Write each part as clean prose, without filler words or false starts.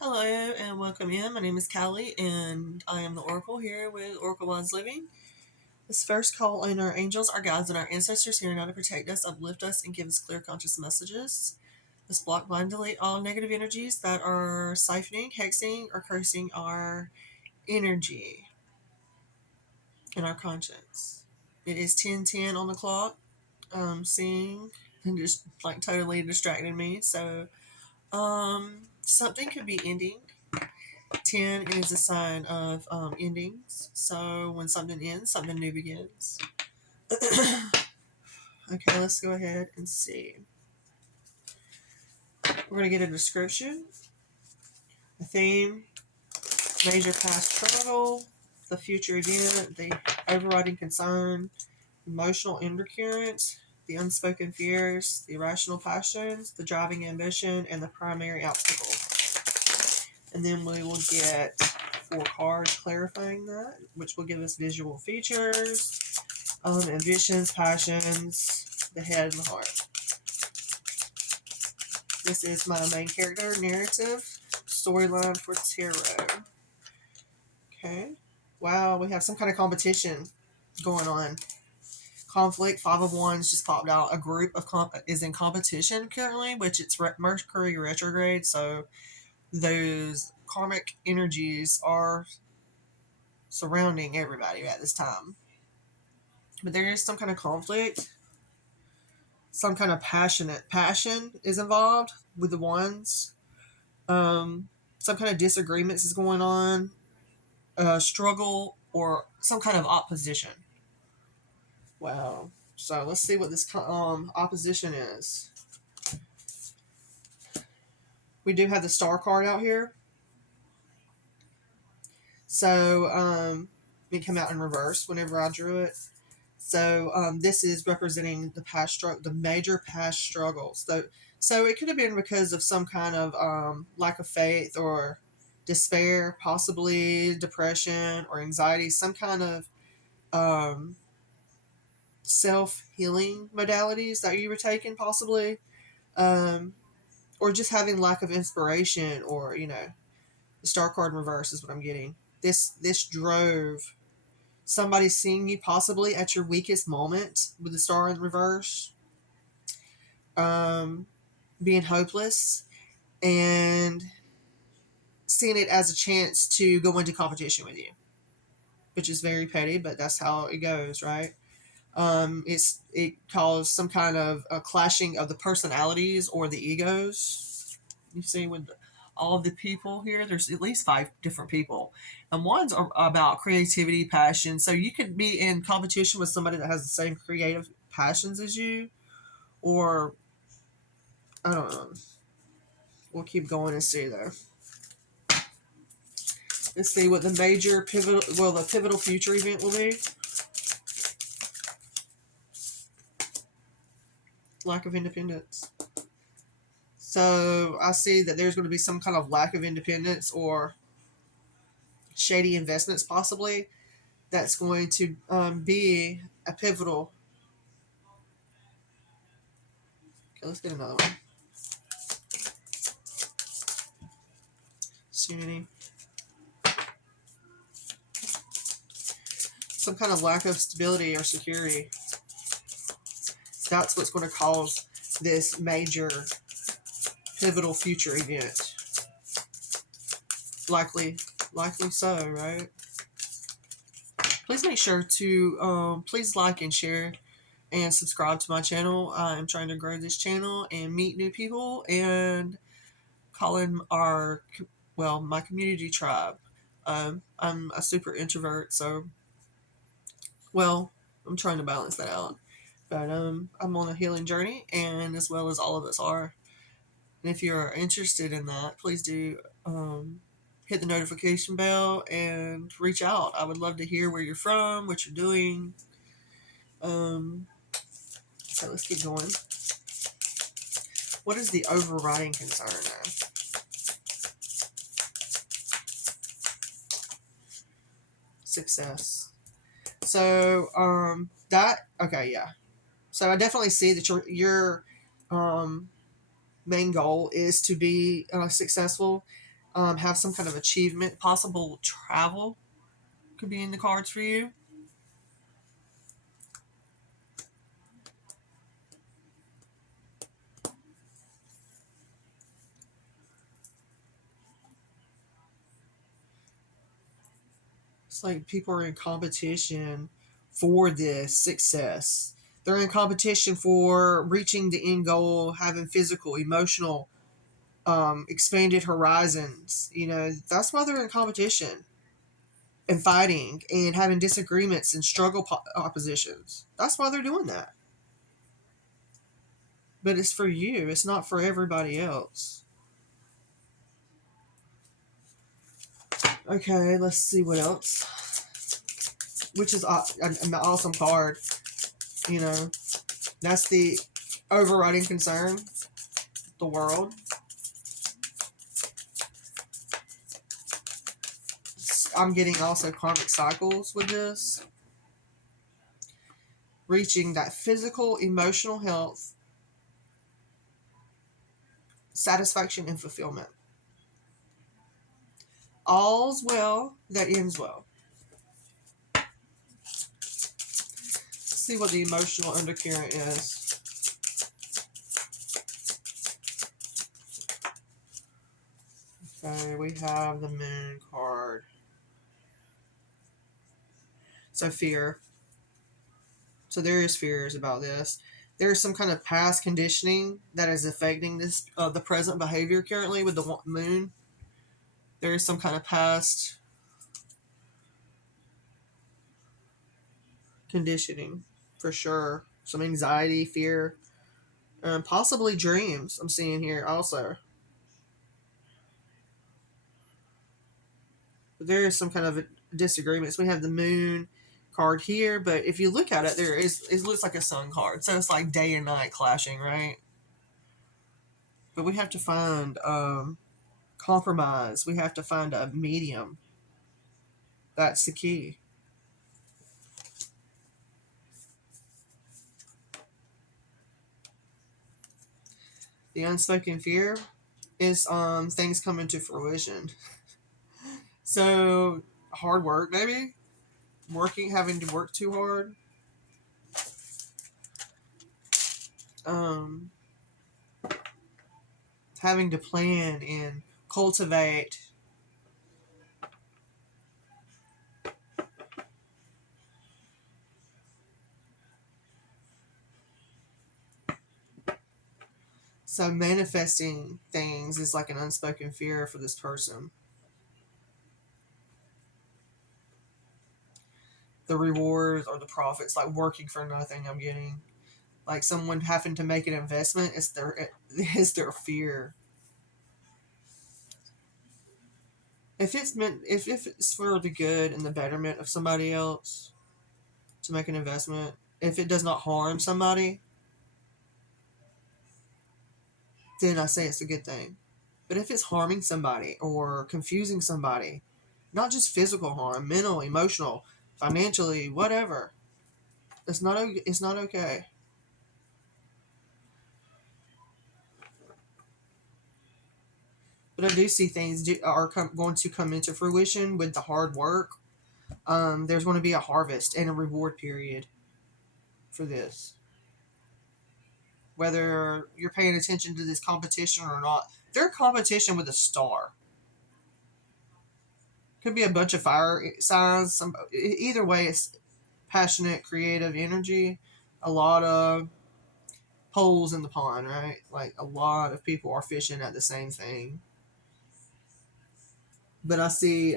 Hello and welcome in. My name is Callie and I am the Oracle here with Oracle Wise Living. This first call on our angels, our guides, and our ancestors here now to protect us, uplift us, and give us clear conscious messages. Let's block, blind, delete all negative energies that are siphoning, hexing, or cursing our energy and our conscience. It is 10:10 on the clock. Seeing and just like totally distracted me. So something could be ending. 10 is a sign of endings. So when something ends, something new begins. Okay, let's go ahead and see. We're going to get a description, a theme, major past struggle, the future event, the overriding concern, emotional undercurrent, the unspoken fears, the irrational passions, the driving ambition, and the primary obstacle. And then we will get 4 cards clarifying that, which will give us visual features, ambitions, passions, the head, and the heart. This is my main character narrative storyline for tarot. Okay. Wow, we have some kind of competition going on. Conflict, 5 of Wands just popped out. A group of is in competition currently, which it's Mercury retrograde, so those karmic energies are surrounding everybody at this time. But there is some kind of conflict. Some kind of passion is involved with the Wands. Some kind of disagreements is going on, struggle, or some kind of opposition. Wow. So let's see what this opposition is. We do have the Star card out here. So it came out in reverse whenever I drew it. So this is representing the major past struggles. So it could have been because of some kind of lack of faith or despair, possibly depression or anxiety, some kind of self-healing modalities that you were taking, possibly, or just having lack of inspiration, or the Star card in reverse is what I'm getting. This drove somebody seeing you possibly at your weakest moment with the Star in reverse, being hopeless and seeing it as a chance to go into competition with you, which is very petty, but that's how it goes, right? It caused some kind of a clashing of the personalities or the egos. You see, with all of the people here, there's at least 5 different people, and one's about creativity, passion. So you could be in competition with somebody that has the same creative passions as you, or I don't know. We'll keep going and see though. Let's see what the pivotal future event will be. Lack of independence. So I see that there's going to be some kind of lack of independence or shady investments, possibly, that's going to be a pivotal. Okay, let's get another one. Unity. Some kind of lack of stability or security. That's what's going to cause this major pivotal future event. Likely so, right? Please make sure to please like and share and subscribe to my channel. I'm trying to grow this channel and meet new people and call in my community tribe. I'm a super introvert, so I'm trying to balance that out. But I'm on a healing journey, and as well as all of us are. And if you're interested in that, please do hit the notification bell and reach out. I would love to hear where you're from, what you're doing. So let's keep going. What is the overriding concern now? Success. So yeah. So I definitely see that your main goal is to be successful Have some kind of achievement, possible travel could be in the cards for you. It's like people are in competition for this success. They're in competition for reaching the end goal, having physical, emotional, expanded horizons. You know, that's why they're in competition and fighting and having disagreements and struggle oppositions. That's why they're doing that. But it's for you, it's not for everybody else. Okay, let's see what else. Which is an awesome card. You know, that's the overriding concern, the world. I'm getting also karmic cycles with this. Reaching that physical, emotional health, satisfaction, and fulfillment. All's well that ends well. Let's see what the emotional undercurrent is. Okay, we have the moon card. So fear. So there is fears about this. There's some kind of past conditioning that is affecting this the present behavior currently with the moon. There is some kind of past conditioning for sure. Some anxiety, fear, possibly dreams. I'm seeing here also. But there is some kind of disagreements. We have the moon card here, but if you look at it, it looks like a sun card. So it's like day and night clashing, right? But we have to find compromise. We have to find a medium. That's the key. The unspoken fear is things coming to fruition. So hard work, maybe having to work too hard. Um, Having to plan and cultivate. So manifesting things is like an unspoken fear for this person. The rewards or the profits, like working for nothing. I'm getting like someone having to make an investment. It's their fear. If it's for the good and the betterment of somebody else to make an investment, if it does not harm somebody, then I say it's a good thing. But if it's harming somebody or confusing somebody, not just physical harm, mental, emotional, financially, whatever, it's not okay. But I do see things are going to come into fruition with the hard work. There's going to be a harvest and a reward period for this. Whether you're paying attention to this competition or not, they're competition with a star. Could be a bunch of fire signs. Either way, it's passionate, creative energy. A lot of holes in the pond, right? Like a lot of people are fishing at the same thing. But I see.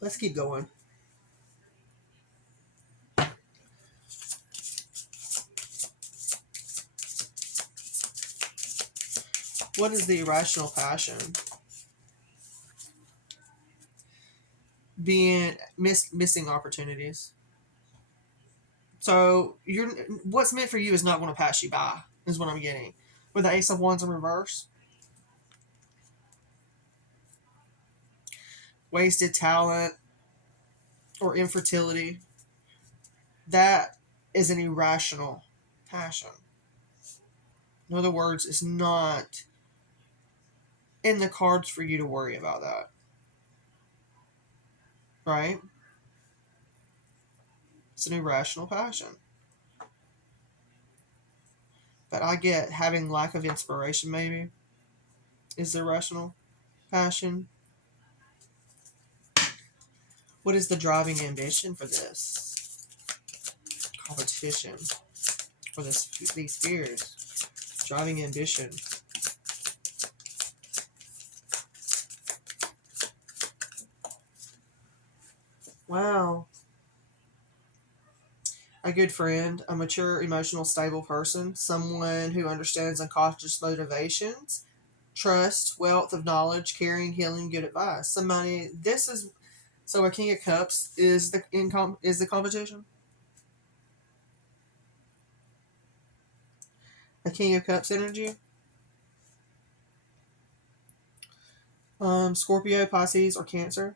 Let's keep going. What is the irrational passion? Being missing opportunities. So you're what's meant for you is not going to pass you by. Is what I'm getting. With the Ace of Wands in reverse, wasted talent or infertility. That is an irrational passion. In other words, it's not in the cards for you to worry about that, right? It's an irrational passion. But I get having lack of inspiration, maybe, is irrational passion. What is the driving ambition for this competition, for these fears? Driving ambition. Wow. A good friend, a mature, emotional, stable person, someone who understands unconscious motivations, trust, wealth of knowledge, caring, healing, good advice. Somebody. This is so. A King of Cups is the competition. A King of Cups energy. Scorpio, Pisces, or Cancer.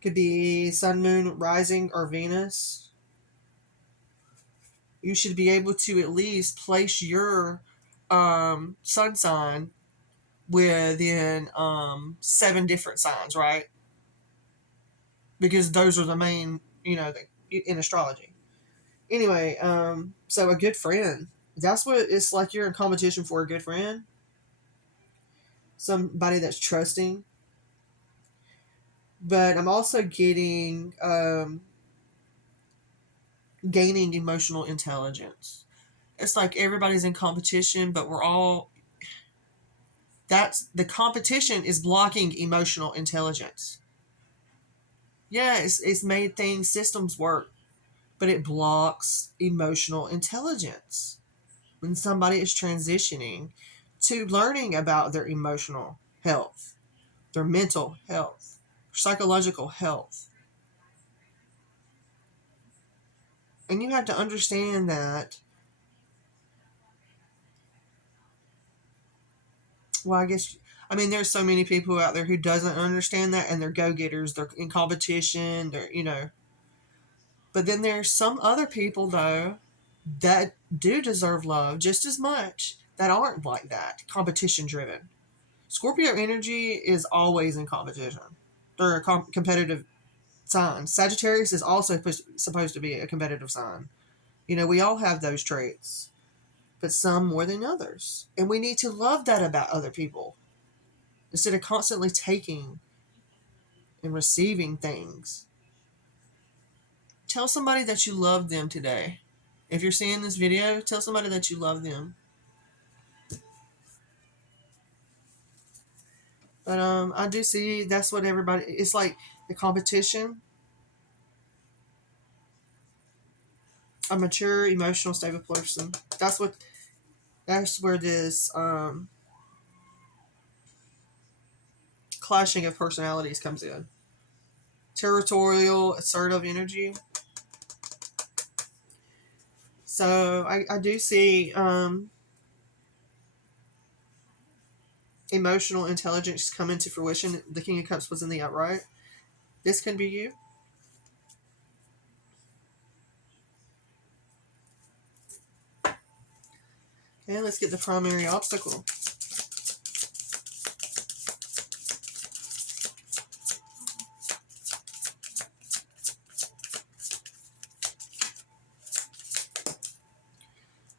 Could be Sun, Moon, Rising, or Venus. You should be able to at least place your sun sign within 7 different signs, right? Because those are the main, in astrology. Anyway, so a good friend. That's what it's like. You're in competition for a good friend, somebody that's trusting. But I'm also getting gaining emotional intelligence. It's like everybody's in competition, but we're all. That's the competition is blocking emotional intelligence. Yeah, it's made systems work, but it blocks emotional intelligence when somebody is transitioning to learning about their emotional health, their mental health, psychological health. And you have to understand that, well, there's so many people out there who doesn't understand that, and they're go-getters, they're in competition, but then there's some other people, though, that do deserve love just as much, that aren't like that, competition driven. Scorpio energy is always in competition. They're a competitive sign. Sagittarius is also supposed to be a competitive sign. We all have those traits, but some more than others. And we need to love that about other people instead of constantly taking and receiving things. Tell somebody that you love them today. If you're seeing this video, tell somebody that you love them. But I do see that's what everybody. It's like the competition. A mature, emotional, stable person. That's where this clashing of personalities comes in. Territorial, assertive energy. So I do see emotional intelligence come into fruition. The King of Cups was in the upright. This can be you. Okay, let's get the primary obstacle.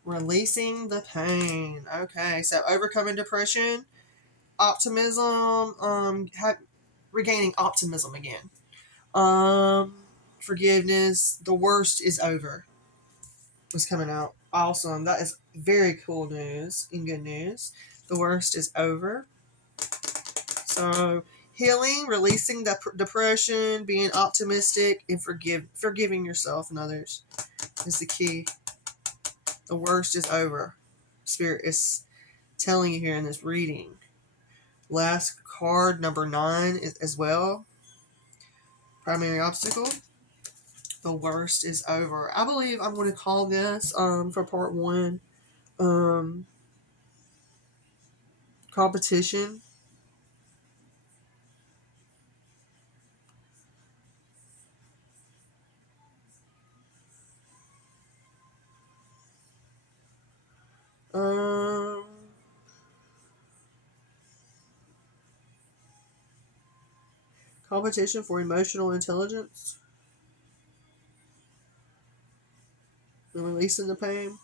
Releasing the pain. Okay, so overcoming depression, optimism, regaining optimism again. Forgiveness. The worst is over. Was coming out. Awesome. That is very cool news and good news. The worst is over. So healing, releasing the depression, being optimistic, and forgiving yourself and others is the key. The worst is over. Spirit is telling you here in this reading. Last card, number 9, is as well. Primary obstacle. The worst is over. I believe I'm going to call this for part 1 competition. Um, Competition for emotional intelligence. And releasing the pain.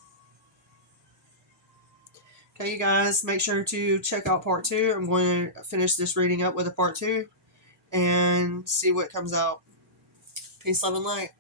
Okay, you guys, make sure to check out part 2. I'm going to finish this reading up with a part 2 and see what comes out. Peace, love, and light.